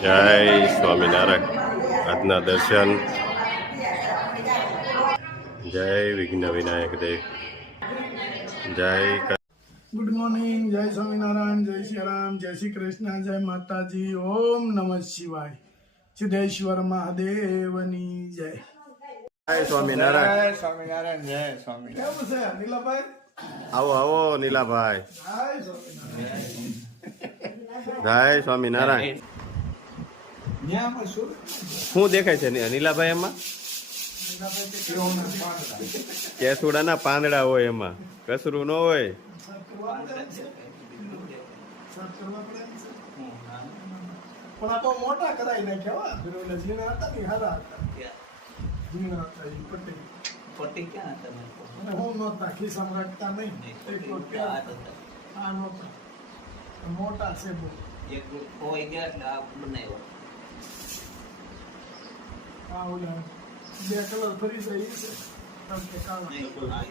જય સ્વામિનારાયણ આજના દર્શન જય વિઘ્ન વિનાયક દેવ જય ગુડ મોર્નિંગ, જય સ્વામિનારાયણ, જય શ્રી રામ, જય શ્રી કૃષ્ણ, જય માતાજી, ઓમ નમઃ શિવાય, સિદ્ધેશ્વર મહાદેવની જય. જય સ્વામિનારાયણ. જય સ્વામિનારાયણ. જય સ્વામિનારાયણ. કેવું છે નીલાભાઈ? આવો આવો નીલાભાઈ. જય સ્વામિનારાયણ. જય સ્વામિનારાયણ. શું દેખાય છે નીલાભાઈ એમાં? કેસુડાના પાંદડા હોય એમાં, કસરું ન હોય. પણ આ તો મોટા કરાઈ નાખ્યા ઝીણા હતા ને હારા હતા, ઝીણા હતા એ પટ્ટી ક્યાં તમે અને હું નહોતા ખિસ્સામાં રાખતા નહીં. આ નહોતા, મોટા છે બહુ. એક ખોવાઈ ગયા એટલે આ બનાવ્યો. આ ઓલા બે કલર ફરી જાય એ છે આમ કે કાળા.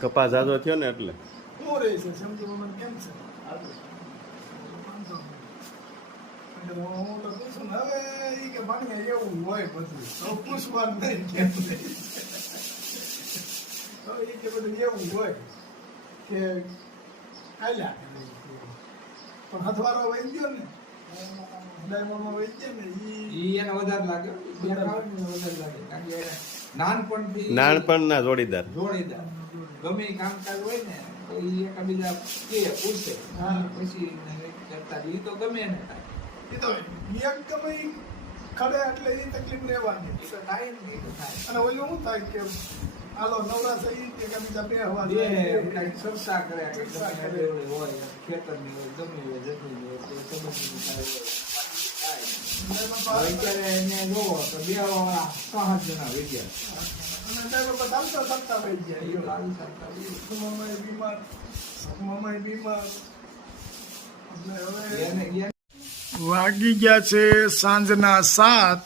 કપા જાજો થયો ને એટલે હું રહે છે સમજો મને કેમ છે. હું તો પૂછું ને હવે ઈ કે ભણ્યા એવું હોય બધું તો પૂછવાનું નહીં કેમ નહીં. તો ઈ કે બધું એવું હોય કે આલ્યા પણ હથવારો વહી ગયો ને ડાયમંડમાં વહી ગયા ને ઈ એને વધારે લાગે. વધારે લાગે કારણ કે નાનપણથી નાનપણના જોડીદાર. જોડીદાર ગમે ઈ કામકાજ હોય ને તો ઈ એકબીજા કે પૂછે. હા. પછી કરતા ઈ તો ગમે ને થાય. એ તો એક ગમે ઈ ખડે એટલે એ તકલીફ રહેવાની. ઈ તો થાય ને ઈ તો થાય. અને ઓલું શું થાય કે હાલો નવરા થઈ કે બીજા બે હવા બે કાંઈક સંસ્થા કરે, સંસ્થા ગમે કરે. એવડે હોય, ખેતરની હોય, ગમે હોય, જમીન હોય, તો સંબંધીનું કાંઈ હોય. હવે અત્યારે એને જોવો તો બે વાળા 5 જણા વહી ગયા. અને ટાઈમ પર ચાલતા ચાલતા વહી ઈ ગયા. લાવી શકતા ઈ. મમ્માય બીમાર, મમ્માય બીમાર. એટલે હવે એને વાગી ગયા છે સાંજના 7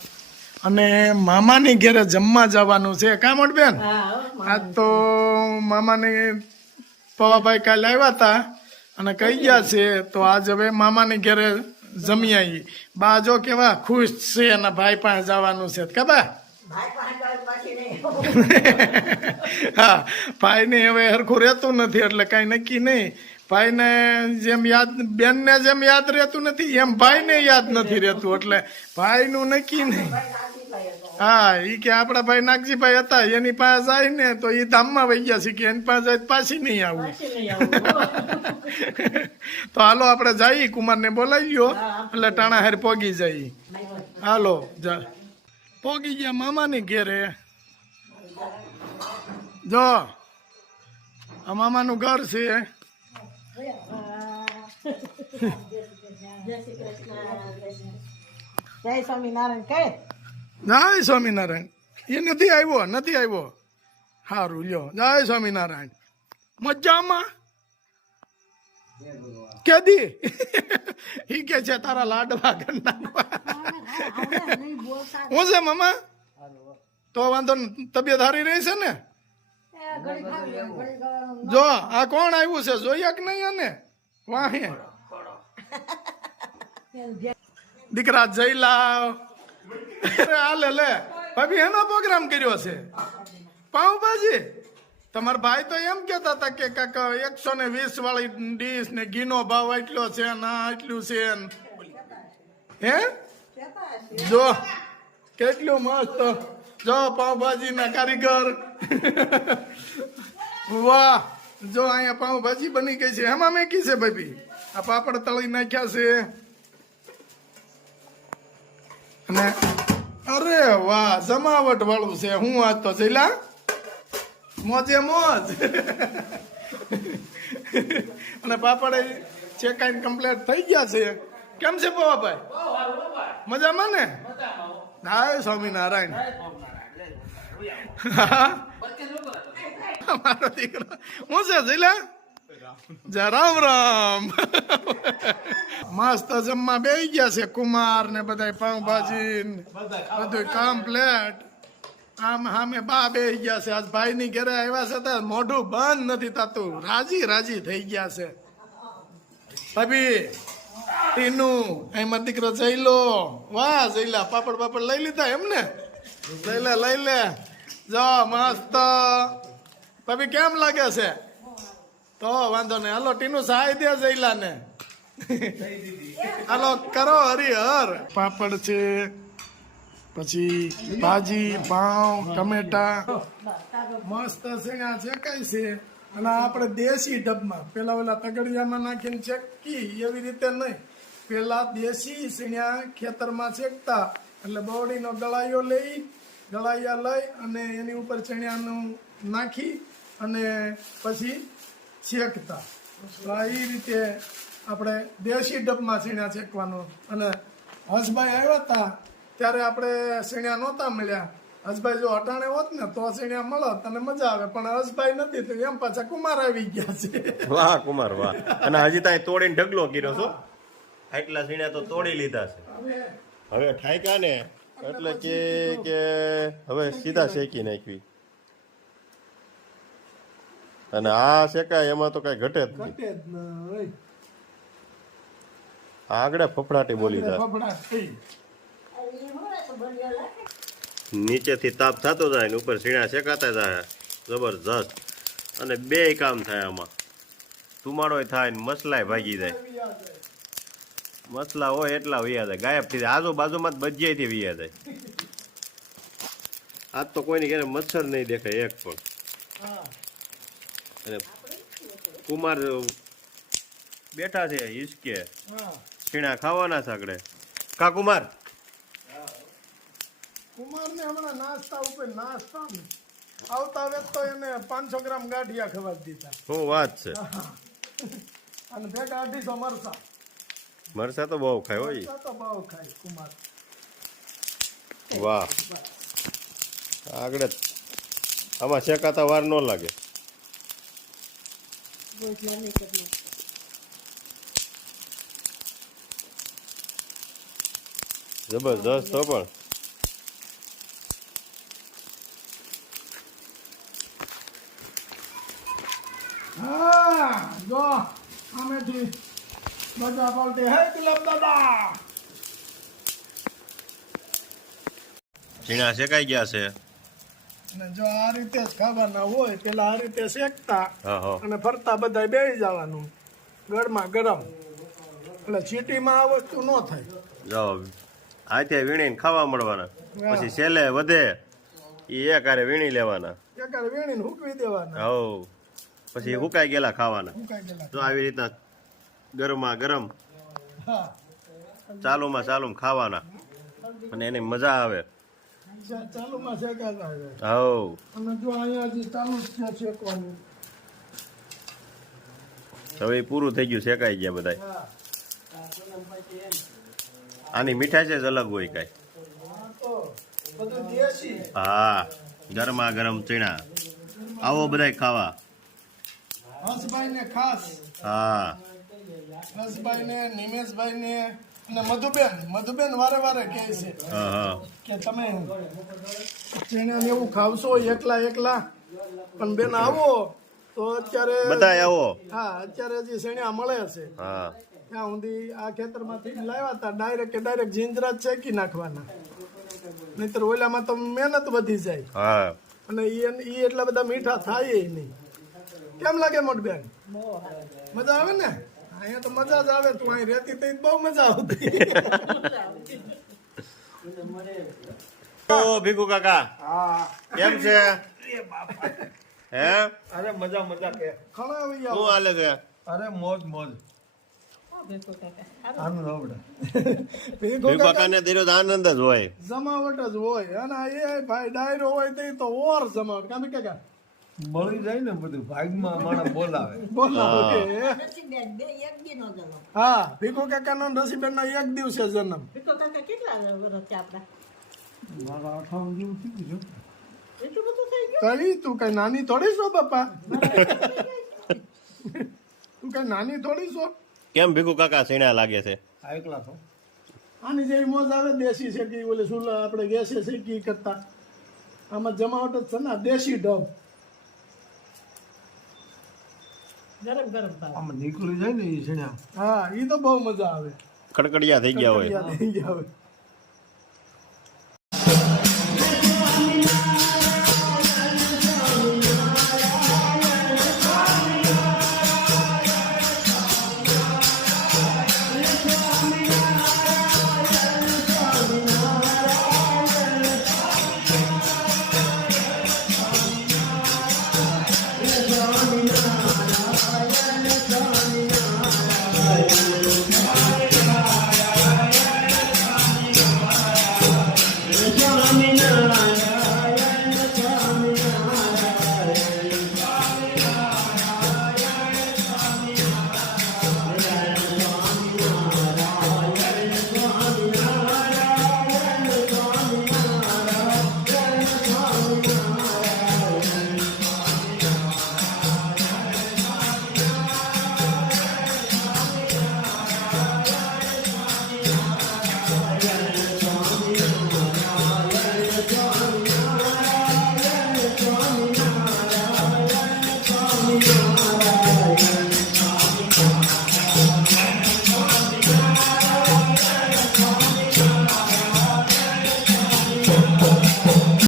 અને મામાની ઘરે જમવા જવાનું છે. કામડ બેન, આજ તો મામાની પવાભાઈ કાલે આવ્યા હતા અને કહી ગયા છે તો આજ હવે મામાની ઘરે જમી આવી. બા જો કેવા ખુશ છે અને ભાઈ પાસે જવાનું છે કે બા? હા, ભાઈને હવે હરખું રહેતું નથી એટલે કઈ નક્કી નહીં. ભાઈને જેમ યાદ, બેનને જેમ યાદ રહેતું નથી એમ ભાઈને યાદ નથી રહેતું એટલે ભાઈનું નક્કી નહીં. હા, ઈ કે આપડા ભાઈ નાગજીભાઈ હતા એની પાસે જાય ને તો ઈ ધામમાં વહી ગયા છે કે એની પાસે જાય તો પાછી નહીં આવું. તો હાલો આપણે જઈએ, કુમારને બોલાવી લ્યો એટલે ટાણા હાર પોગી જઈએ. હાલો પોગી ગયા મામાની ઘેરે. જો આ મામાનું ઘર છે. જય સ્વામિનારાયણ કહે. જય સ્વામિનારાયણ. એ નથી આવ્યો. સારું લ્યો, જય સ્વામિનારાયણ. મજામાં કેદી ઈ કે છે તારા લાડવા કરી નાખવા. હું છે મામા? તો વાંધો નહીં, તબિયત સારી રહી છે ને? જો આ કોણ આવ્યું છે જોઈએ કે નહીં? અને વાહે દીકરા જઈ લાવ. હાલે લે ભાભી, એનો પ્રોગ્રામ કર્યો છે પાઉભાજી. તમારા ભાઈ તો એમ કેતા હતા કે કાકા 120 વાળી ડીશ ને ઘીનો ભાવ એટલો છે ના એટલું છે હે. જો કેટલું મસ્ત, જો પાઉભાજી ના કારીગર. વાહ, જો અહીંયા પાઉભાજી બની ગઈ છે. એમાં મેકી છે ભાભી, આ પાપડ તળી નાખ્યા છે. અને અરે વાહ, જમાવટ વાળું છે. હું આજ તો જઈલા મોજે મોજ. અને પાપડ ચેકાઈને કમ્પ્લીટ થઈ ગયા છે. કેમ છે પવાભાઈ? મજામાં ને? જય સ્વામિનારાયણ. મારો દીકરો હું છે જઈલા? જય રામ રામ. મસ્ત જમવા બેસી ગયા છે કુમાર ને બધા, પાઉંભાજી બધું કમ્પ્લેટ. આમ સામે બા બેસી ગયા છે. આજ ભાઈ ની ઘરે આવ્યા છે તો મોઢું બંધ નથી થતું, રાજી રાજી થઈ ગયા છે. ભાભી ટીનું એમાં દીકરો જઈલો વાહ જઈલા પાપડ લઈ લીધા એમ ને લઈ લે જો મસ્ત ભાભી કેમ લાગે છે તો વાંધો નહીં હાલો ટીનું સહાય દે જઈલા ને હાલો કરો હરિહર પાપડ છે પછી ભાજી પાઉં ટમેટા મસ્ત શેણા ચેકાય છે અને આપણે દેશી ડબમાં પેલા ઓલા તગડિયામાં નાખીને ચેકી એવી રીતે નહીં પેલા દેશી શેણા ખેતરમાં ચેકતા એટલે બવડીનો ગળાઈઓ ગળાઈયા લઈ અને એની ઉપર ચણિયાનું નાખી અને પછી શેકતા તો એ રીતે આપણે દેશી ડબમાં શેણા ચેકવાનું અને હસભાઈ આવ્યા હતા ત્યારે આપણે શેણ્યા નહોતા મળ્યા હસભાઈ જો અટાણે હોત ને તો શેણ્યા મળત અને મજા આવે પણ હસભાઈ નથી તો એમ પાછા કુમાર આવી ગયા છે વાહ કુમાર વાહ અને હજી ત્યાં તોડીને ઢગલો કર્યો છો આટલા સીણ્યા તો તોડી લીધા છે હવે ઠાયકા ને એટલે કે હવે સીધા શેકી નાખવી અને આ શેકાય એમાં તો કઈ ઘટે જ નહીં આગળ ફફડાટી બોલી જાય નીચેથી તાપ થતો જાય ને ઉપર સીણા શેકાતા જાય જબરજસ્ત અને બે કામ થાય આમાં ધુમાડો થાય ને મસલાય ભાગી જાય મસલા હોય એટલા વૈયા જાય ગાયબ થઈ જાય આજુબાજુમાં જ બજ્યાથી વૈયા જાય આજ તો કોઈની ઘરે મચ્છર નહીં દેખાય એક પણ અને કુમાર બેઠા છે હિસકે સીણા ખાવાના છે આગળ કા કુમાર ને હમણાં નાસ્તા ઉપર નાસ્તા આવતા વેત તો એને 500 ગ્રામ ગાંઠિયા ખવાડી દીધા શું વાત છે અને ભેગા 250 મરસા તો બહુ ખાય હોય તો બહુ ખાય કુમાર વાહ આગળ આમાં શેકાતા વાર ન લાગે જબરદસ્ત તો પણ હા જો આમેથી બધા બોલતે હે ગુલાબ દાદા ઝીણા શેકાઈ ગયા છે અને જો આ રીતે જ ખાવાના હોય પેલા આ રીતે શેકતા હા હા અને ફરતા બધા બેસી જવાનું ગરમા ગરમ એટલે ચીટીમાં આ વસ્તુ ન થાય જો હાથે વીણીને ખાવા મળવાના પછી છેલ્લે વધે એ એક હારે વીણી લેવાના એકાદ વીણીને હૂકવી દેવાના હવ પછી હુકાઈ ગયેલા ખાવાના હુકાઈ ગયેલા તો આવી રીતના ગરમા ગરમ હા ચાલુમાં ખાવાના અને એની મજા આવે ચાલુમાં શેકાતા હોય હવ અને જો અહીંયા હજી ચાલુ જ છે શેકવાનું હવે એ પૂરું થઈ ગયું શેકાઈ ગયા બધા હા આની મીઠાઈ છે જ અલગ હોય કાંઈ તો બધું દેશી હા ગરમા ગરમ ચીણા આવો બધાય ખાવા હસભાઈ ને ખાસ હા હસભાઈ ને નિમેશભાઈ ને અને મધુબેન વારે વારે કહે છે હા હા કે તમે ચીણા ને એવું ખાવશો એકલા પણ બેન આવો તો અત્યારે બધાય આવો હા અત્યારે હજી શેણ્યા મળે છે હા ત્યાં સુધી આ ખેતરમાંથી લાવ્યા હતા ડાયરેક્ટ જીંજરા જ શેકી નાખવાના નહીતર ઓલામાં તો મહેનત વધી જાય હા અને ઈ એટલા બધા મીઠા થાય નહીં કેમ લાગે મોટબેન મજા આવે ને અહીંયા તો મજા જ આવે તું અહીં રહેતી તો બહુ મજા આવતી ઓ ભીખુ કાકા હા કેમ છે હે અરે મજા કે ખણા આવી શું આવો હાલે છે અરે મોજ આનું રવડા ભેગો ભીખુ કાકાને દિરોજ આનંદ જ હોય જમાવટ જ હોય અને એ ભાઈ ડાયરો હોય તો ઓર જમાવટ કામી કાકા મળી જાય ને બધું ભાગમાં માણસ બોલાવે બોલાવો કે હા ભીખુ કાકા નો રસીબેન નો એક દિવસે જન્મ મારા 58 જેવું થયું છે કઈ તું કઈ નાની થોડી છો બાપા તું કઈ નાની થોડી છો કેમ ભીખુ કાકા સીણા લાગે છે આ એકલા છો આની જેવી મોજ આવે દેશી શેકી ઓલે સુલા આપણે ગેસે શેકી કરતા આમાં જમાવટ જ છે ને દેશી ઢબ આમ નીકળી જાય ને એ સીણા હા એ તો બહુ મજા આવે કડકડિયા થઈ ગયા હોય યાદ આવી ગયા હોય